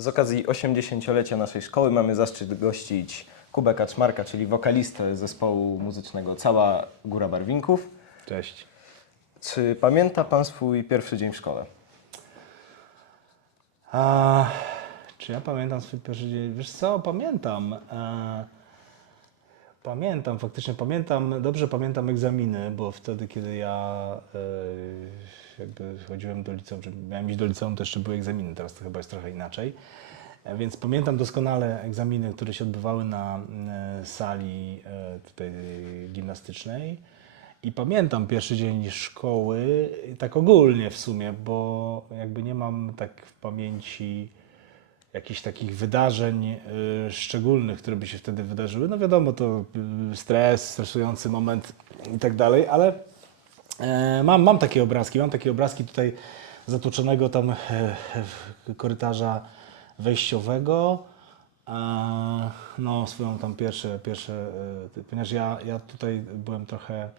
Z okazji 80-lecia naszej szkoły mamy zaszczyt gościć Kubę Kaczmarka, czyli wokalistę zespołu muzycznego Cała Góra Barwinków. Cześć. Czy pamięta Pan swój pierwszy dzień w szkole? A, czy ja pamiętam swój pierwszy dzień? Wiesz co, pamiętam. E, pamiętam, faktycznie pamiętam, dobrze pamiętam egzaminy, bo wtedy, kiedy ja e, jakby chodziłem do liceum, czy miałem iść do liceum, to jeszcze były egzaminy, teraz to chyba jest trochę inaczej. E, Więc pamiętam doskonale egzaminy, które się odbywały na e, sali e, tutaj gimnastycznej. I pamiętam pierwszy dzień szkoły, tak ogólnie w sumie, bo jakby nie mam tak w pamięci jakichś takich wydarzeń szczególnych, które by się wtedy wydarzyły. No wiadomo, to stres, stresujący moment i tak dalej, ale mam, mam takie obrazki, mam takie obrazki tutaj zatłoczonego tam e, e, korytarza wejściowego. A, no, swoją tam pierwsze, pierwsze e, ponieważ ja, ja tutaj byłem trochę,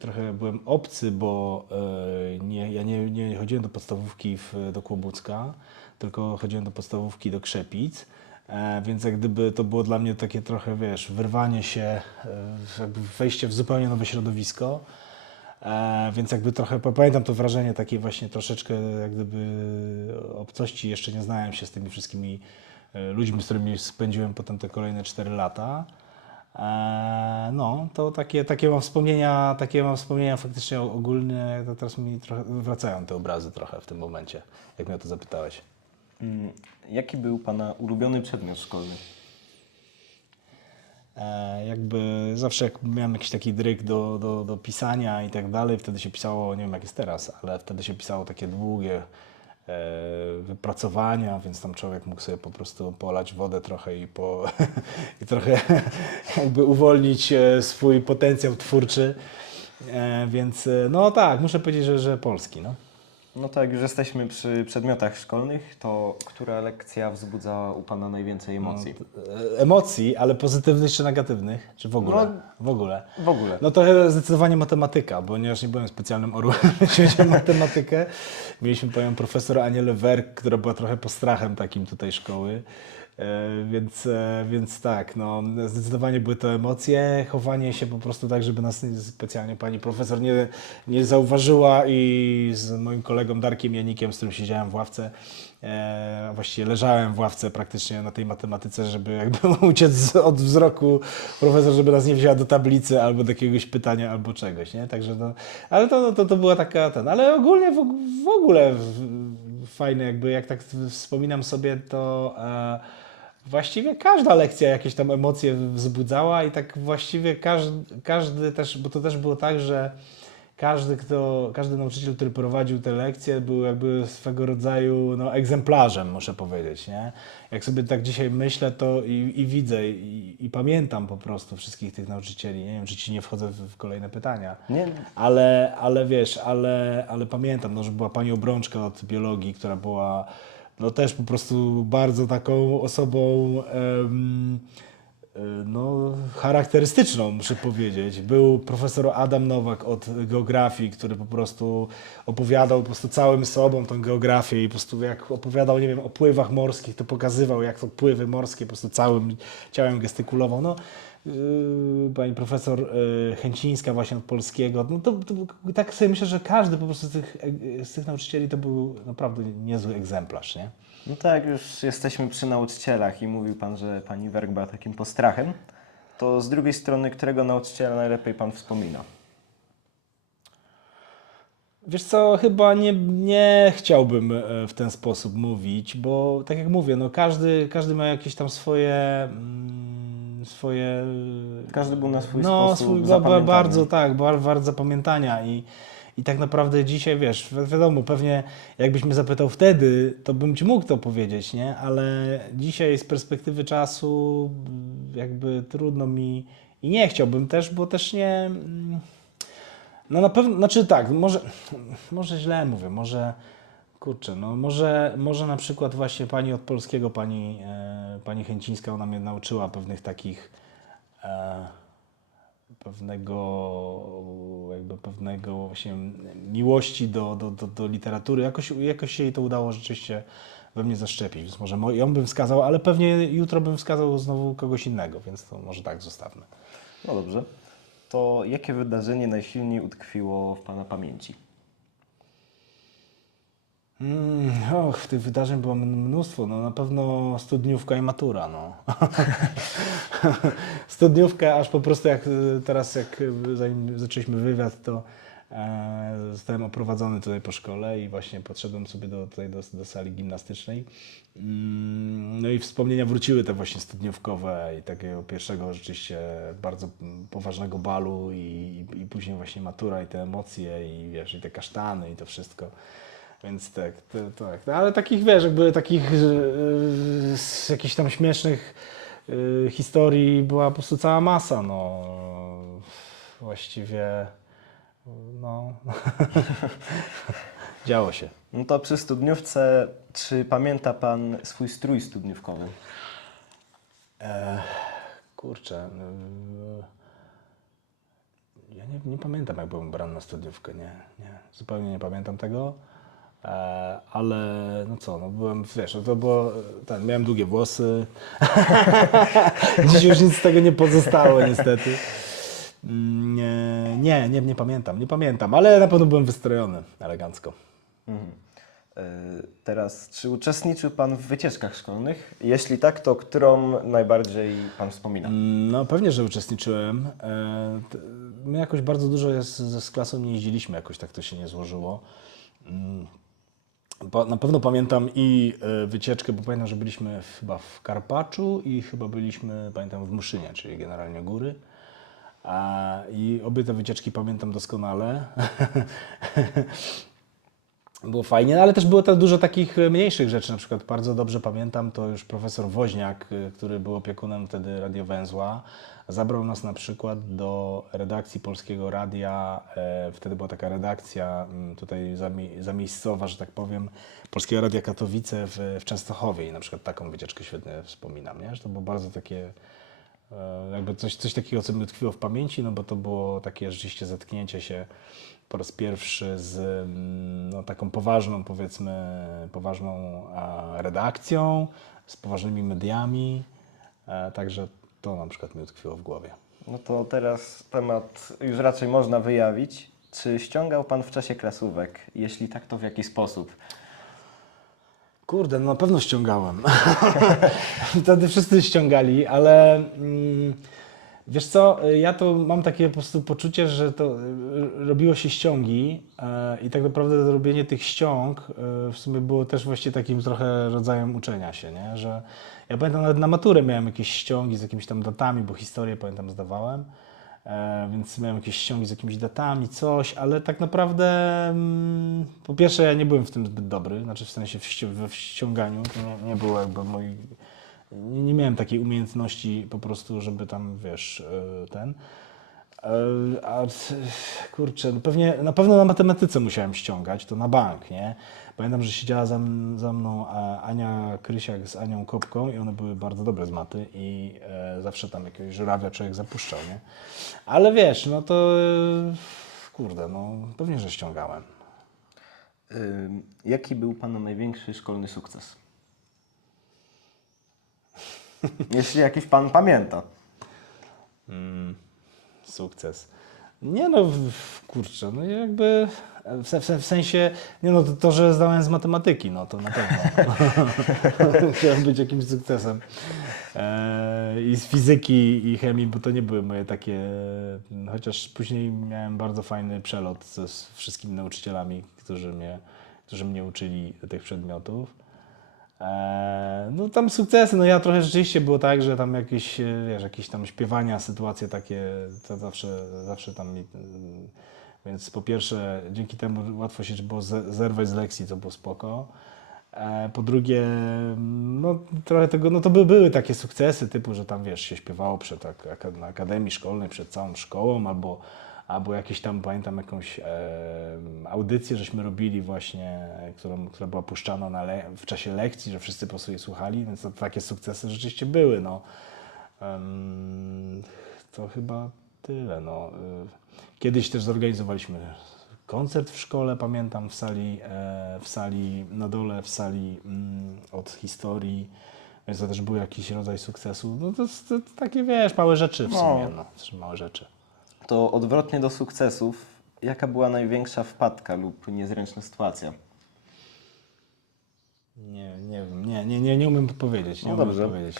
trochę byłem obcy, bo e, nie, ja nie, nie chodziłem do podstawówki w, do Kłobucka, tylko chodziłem do podstawówki do Krzepic. E, więc jak gdyby to było dla mnie takie trochę, wiesz, wyrwanie się, e, wejście w zupełnie nowe środowisko. E, więc jakby trochę pa- pamiętam to wrażenie takiej właśnie troszeczkę jak gdyby obcości, jeszcze nie znałem się z tymi wszystkimi e, ludźmi, z którymi spędziłem potem te kolejne 4 lata. E, no, to takie, takie mam wspomnienia, takie mam wspomnienia faktycznie ogólnie, to teraz mi trochę wracają te obrazy trochę w tym momencie, jak mnie o to zapytałeś. Mm, Jaki był Pana ulubiony przedmiot szkolny? E, jakby zawsze jak miałem jakiś taki dryk do, do, do pisania i tak dalej, wtedy się pisało, nie wiem jak jest teraz, ale wtedy się pisało takie długie e, wypracowania, więc tam człowiek mógł sobie po prostu polać wodę trochę i, po, i trochę jakby uwolnić e, swój potencjał twórczy. Więc no tak, muszę powiedzieć, że, że polski. No. No to jak już jesteśmy przy przedmiotach szkolnych, to która lekcja wzbudzała u Pana najwięcej emocji? E, Emocji, ale pozytywnych czy negatywnych? Czy w ogóle? No, w ogóle. W ogóle. No to zdecydowanie matematyka, ponieważ nie byłem specjalnym orłem, jeśli chodzi o matematykę. Mieliśmy panią profesor Anielę Werk, która była trochę postrachem takim tutaj szkoły. E, Więc, e, więc tak, no, zdecydowanie były to emocje, chowanie się po prostu tak, żeby nas nie- specjalnie pani profesor nie, nie zauważyła i z moim kolegą Darkiem Janikiem, z którym siedziałem w ławce, e, właściwie leżałem w ławce praktycznie na tej matematyce, żeby jakby uciec od wzroku profesor, żeby nas nie wzięła do tablicy albo do jakiegoś pytania albo czegoś, nie? Także no, ale to, no, to, to była taka ten, ale ogólnie w, w ogóle w- fajne jakby, jak tak wspominam sobie, to e, właściwie każda lekcja jakieś tam emocje wzbudzała i tak właściwie każdy, każdy też, bo to też było tak, że każdy, kto, każdy nauczyciel, który prowadził te lekcje, był jakby swego rodzaju no, egzemplarzem, muszę powiedzieć. Nie? Jak sobie tak dzisiaj myślę, to i, i widzę, i, i pamiętam po prostu wszystkich tych nauczycieli. Nie wiem, czy ci nie wchodzę w, w kolejne pytania. Nie, Ale, ale wiesz, ale, ale pamiętam, no, że była pani Obrączka od biologii, która była no, też po prostu bardzo taką osobą e, no, charakterystyczną, muszę powiedzieć. Był profesor Adam Nowak od geografii, który po prostu opowiadał po prostu całym sobą tą geografię i po prostu jak opowiadał, nie wiem, o pływach morskich, to pokazywał, jak to pływy morskie po prostu całym ciałem gestykulował. No, pani profesor yy, Chęcińska właśnie od polskiego. No to, to, tak sobie myślę, że każdy po prostu z tych, e, z tych nauczycieli to był naprawdę niezły egzemplarz, nie? no to jak już jesteśmy przy nauczycielach i mówił Pan, że Pani Werk była takim postrachem, to z drugiej strony, którego nauczyciela najlepiej Pan wspomina? Wiesz co, chyba nie, nie chciałbym e, w ten sposób mówić, bo tak jak mówię, no każdy, każdy ma jakieś tam swoje mm, swoje Każdy był na swój no, sposób swój, zapamiętany. bardzo tak, bardzo, bardzo zapamiętania i, i tak naprawdę dzisiaj, wiesz, wi- wiadomo, pewnie jakbyś mnie zapytał wtedy, to bym ci mógł to powiedzieć, nie? Ale dzisiaj z perspektywy czasu jakby trudno mi i nie chciałbym też, bo też nie... mm, No na pewno, znaczy tak, może, może źle mówię, może kurczę, no może, może na przykład właśnie pani od polskiego, pani, e, pani Chęcińska, ona mnie nauczyła pewnych takich e, pewnego jakby pewnego właśnie miłości do, do, do, do literatury. Jakoś, jakoś się jej to udało rzeczywiście we mnie zaszczepić. Więc może mo- ją bym wskazał, ale pewnie jutro bym wskazał znowu kogoś innego, więc to może tak zostawmy. No dobrze. To jakie wydarzenie najsilniej utkwiło w Pana pamięci? Mm, och, tych wydarzeń było mnóstwo. No, na pewno studniówka i matura. No. studniówka, aż po prostu jak y, teraz, jak y, zanim zaczęliśmy wywiad, to e, zostałem oprowadzony tutaj po szkole i właśnie podszedłem sobie do, tutaj do, do sali gimnastycznej. Mm, No i wspomnienia wróciły te właśnie studniówkowe i takiego pierwszego rzeczywiście bardzo mm, poważnego balu i, i później właśnie matura i te emocje i wiesz, i te kasztany i to wszystko. Więc tak, to, tak. No, ale takich, wiesz, jakby takich yy, z jakichś tam śmiesznych yy, historii była po prostu cała masa, no. Właściwie, no. Działo się. No to przy studniówce, czy pamięta Pan swój strój studniówkowy? E, kurczę. yy, Ja nie, nie pamiętam, jak byłem brany na studiówkę, nie, nie. Zupełnie nie pamiętam tego. E, ale no co, no byłem, wiesz, no to było, ten, miałem długie włosy. Dziś już nic z tego nie pozostało, niestety. Mm, Nie, nie, nie, nie pamiętam, nie pamiętam, ale na pewno byłem wystrojony elegancko. Mhm. E, Teraz, czy uczestniczył Pan w wycieczkach szkolnych? Jeśli tak, to którą najbardziej Pan wspomina? Mm, No pewnie, że uczestniczyłem. E, My jakoś bardzo dużo jest, ze z klasą nie jeździliśmy, jakoś tak to się nie złożyło. Na pewno pamiętam i e, wycieczkę, bo pamiętam, że byliśmy chyba w Karpaczu i chyba byliśmy, pamiętam, w Muszynie, czyli generalnie góry. I obie te wycieczki pamiętam doskonale. Było fajnie, no ale też było też dużo takich e, mniejszych rzeczy. Na przykład bardzo dobrze pamiętam, to już profesor Woźniak, y, który był opiekunem wtedy Radiowęzła, zabrał nas na przykład do redakcji Polskiego Radia. E, wtedy była taka redakcja mm, tutaj zamie- zamiejscowa, że tak powiem, Polskiego Radia Katowice w, w Częstochowie i na przykład taką wycieczkę świetnie wspominam, nie? że to było bardzo takie E, jakby coś, coś takiego, co mi utkwiło w pamięci, no bo to było takie rzeczywiście zetknięcie się po raz pierwszy z mm, no, taką poważną, powiedzmy, poważną redakcją, z poważnymi mediami, także to na przykład mi utkwiło w głowie. No to teraz temat już raczej można wyjawić. Czy ściągał Pan w czasie klasówek? Jeśli tak, to w jaki sposób? Kurde, no na pewno ściągałem. Wtedy wszyscy ściągali, ale mm, wiesz co, ja to mam takie po prostu poczucie, że to y, robiło się ściągi e, i tak naprawdę robienie tych ściąg e, w sumie było też właściwie takim trochę rodzajem uczenia się, nie? Że ja pamiętam nawet na maturę miałem jakieś ściągi z jakimiś tam datami, bo historię pamiętam zdawałem. E, więc miałem jakieś ściągi z jakimiś datami, coś, ale tak naprawdę mm, po pierwsze ja nie byłem w tym zbyt dobry, znaczy w sensie w ściąganiu, to nie, nie było jakby moi, nie, nie miałem takiej umiejętności po prostu, żeby tam, wiesz, e, ten. E, A kurczę, no pewnie, na pewno na matematyce musiałem ściągać, to na bank, nie? Pamiętam, że siedziała za, za mną a, Ania Krysiak z Anią Kopką i one były bardzo dobre z maty i e, zawsze tam jakiegoś żurawia człowiek zapuszczał, nie? Ale wiesz, no to e, kurde, no pewnie, że ściągałem. Jaki był Pana największy szkolny sukces? Jeśli jakiś Pan pamięta. Sukces. Nie no, kurczę, no jakby w, w, w sensie, nie no, to, to, że zdałem z matematyki, no to na pewno. Chciałem być jakimś sukcesem. E, I z fizyki i chemii, bo to nie były moje takie, chociaż później miałem bardzo fajny przelot ze wszystkimi nauczycielami, którzy mnie, którzy mnie uczyli tych przedmiotów. Eee, no tam sukcesy, no ja trochę rzeczywiście było tak, że tam jakieś, e, wiesz, jakieś tam śpiewania, sytuacje takie, to zawsze, zawsze tam mm, więc po pierwsze dzięki temu łatwo się było ze- zerwać z lekcji, co było spoko. E, Po drugie, no trochę tego, no to by, były takie sukcesy typu, że tam wiesz, się śpiewało przed na akademii szkolnej, przed całą szkołą, albo, albo jakieś tam, pamiętam jakąś e, audycję, żeśmy robili właśnie, którą, która była puszczana na w czasie lekcji, że wszyscy po je słuchali, więc to takie sukcesy rzeczywiście były, no. Em, to chyba tyle, no. Y, Kiedyś też zorganizowaliśmy koncert w szkole, pamiętam w sali, e, w sali na dole, w sali mm, od historii, więc to też był jakiś rodzaj sukcesu. No to, to, to takie, wiesz, małe rzeczy w No. sumie, no, trzy małe rzeczy. To odwrotnie do sukcesów, jaka była największa wpadka lub niezręczna sytuacja? Nie, nie wiem, nie, nie, nie, nie umiem powiedzieć, nie No umiem dobrze. powiedzieć.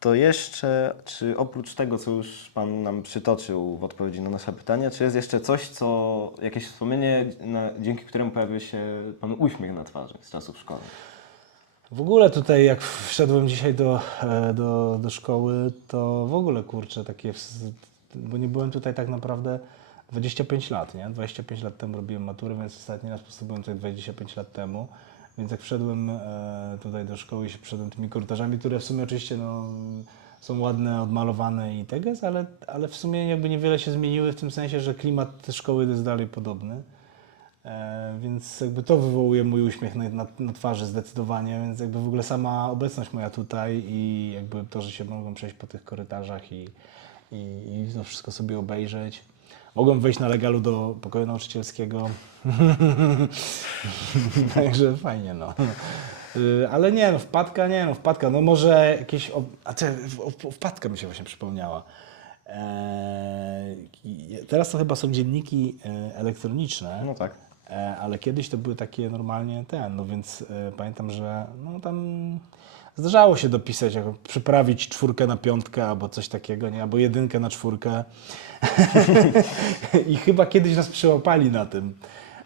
To jeszcze, czy oprócz tego, co już Pan nam przytoczył w odpowiedzi na nasze pytanie, czy jest jeszcze coś, co, jakieś wspomnienie, na, dzięki któremu pojawił się Panu uśmiech na twarzy z czasów szkolnych? W ogóle tutaj jak wszedłem dzisiaj do, e, do, do szkoły, to w ogóle kurczę takie, ws- bo nie byłem tutaj tak naprawdę 25 lat, nie? 25 lat temu robiłem maturę, więc ostatni raz po prostu byłem tutaj 25 lat temu. Więc jak wszedłem e, tutaj do szkoły i się wszedłem tymi korytarzami, które w sumie oczywiście no, są ładne, odmalowane i teges, ale, ale w sumie jakby niewiele się zmieniły w tym sensie, że klimat szkoły jest dalej podobny. E, więc jakby to wywołuje mój uśmiech na, na, na twarzy zdecydowanie, więc jakby w ogóle sama obecność moja tutaj i jakby to, że się mogłem przejść po tych korytarzach i, i, i to wszystko sobie obejrzeć. Mogłem wejść na legalu do pokoju nauczycielskiego. Także fajnie, no. Y, Ale nie, no wpadka, nie, no wpadka. No może jakieś. ob- A w- wpadka mi się właśnie przypomniała. Eee, teraz to chyba są dzienniki e, elektroniczne. No tak. E, ale kiedyś to były takie normalnie ten, no więc e, pamiętam, że no tam zdarzało się dopisać, jako przyprawić czwórkę na piątkę albo coś takiego, nie? Albo jedynkę na czwórkę. I chyba kiedyś nas przyłapali na tym.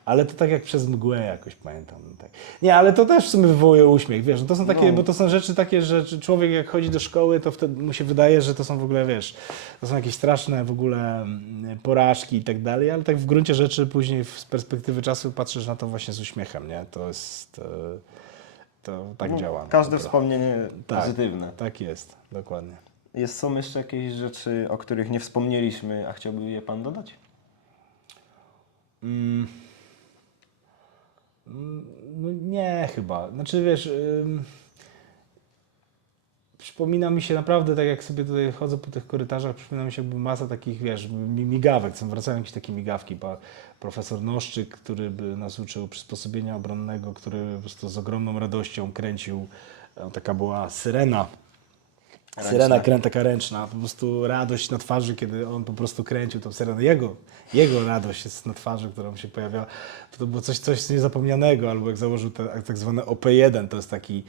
Ale to tak jak przez mgłę jakoś pamiętam. Tak. Nie, ale to też w sumie wywołuje uśmiech, wiesz, no to są takie, No. bo to są rzeczy takie, że człowiek jak chodzi do szkoły, to wtedy mu się wydaje, że to są w ogóle, wiesz, to są jakieś straszne w ogóle mm, porażki i tak dalej, ale tak w gruncie rzeczy później z perspektywy czasu patrzysz na to właśnie z uśmiechem, nie? To jest, e, to tak No, działa. Każde po prostu. wspomnienie Tak. pozytywne. Tak jest, dokładnie. Jest, są jeszcze jakieś rzeczy, o których nie wspomnieliśmy, a chciałby je Pan dodać? Mm. No nie, chyba. Znaczy wiesz, ym, przypomina mi się naprawdę, tak jak sobie tutaj chodzę po tych korytarzach, przypomina mi się masa takich, wiesz, mi- migawek, są wracają jakieś takie migawki. Pa, profesor Noszczyk, który by nas uczył przysposobienia obronnego, który po prostu z ogromną radością kręcił, e, taka była syrena. Syrena krę, taka ręczna, po prostu radość na twarzy, kiedy on po prostu kręcił tą syrenę. Jego, jego radość jest na twarzy, która mu się pojawiała. To, to było coś, coś niezapomnianego, albo jak założył te, tak zwane OP1, to jest taki,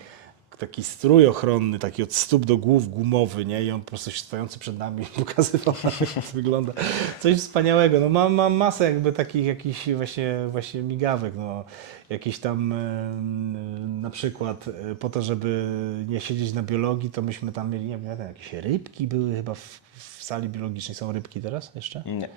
taki strój ochronny, taki od stóp do głów gumowy, nie? I on po prostu stojący przed nami pokazywał, jak to wygląda. Coś wspaniałego. No mam, mam masę jakby takich jakichś właśnie, właśnie migawek, no. Jakieś tam na przykład e, po to, żeby nie siedzieć na biologii, to myśmy tam mieli, nie wiem, jakieś rybki były chyba w, w sali biologicznej. Są rybki teraz jeszcze? Nie.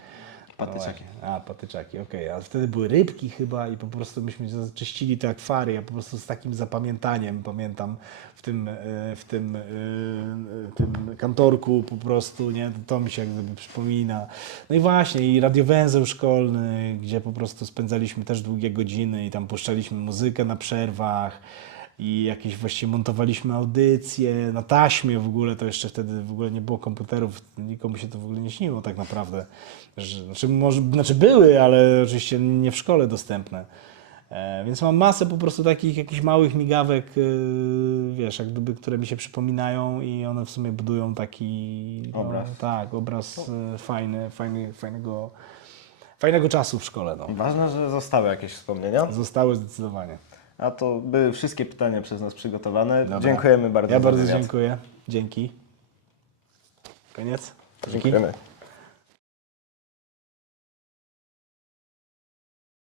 Patyczaki. No, a, patyczaki, okej. A wtedy były rybki chyba i po prostu myśmy czyścili te akwaria, po prostu z takim zapamiętaniem, pamiętam, w tym, e, w tym, e, tym kantorku po prostu, nie? To mi się jak gdyby przypomina. No i właśnie, i radiowęzeł szkolny, gdzie po prostu spędzaliśmy też długie godziny i tam puszczaliśmy muzykę na przerwach i jakieś właściwie montowaliśmy audycje na taśmie w ogóle, to jeszcze wtedy w ogóle nie było komputerów, nikomu się to w ogóle nie śniło tak naprawdę. Znaczy, może, znaczy były, ale oczywiście nie w szkole dostępne. E, więc mam masę po prostu takich jakichś małych migawek, e, wiesz, jak gdyby, które mi się przypominają i one w sumie budują taki no, Obraz. Tak, obraz e, fajny, fajny, fajnego, fajnego czasu w szkole. No. Ważne, że zostały jakieś wspomnienia. Zostały zdecydowanie. A to były wszystkie pytania przez nas przygotowane. Dobra. Dziękujemy bardzo Ja bardzo dziękuję. Dzięki. Koniec? Dzięki. Dziękujemy.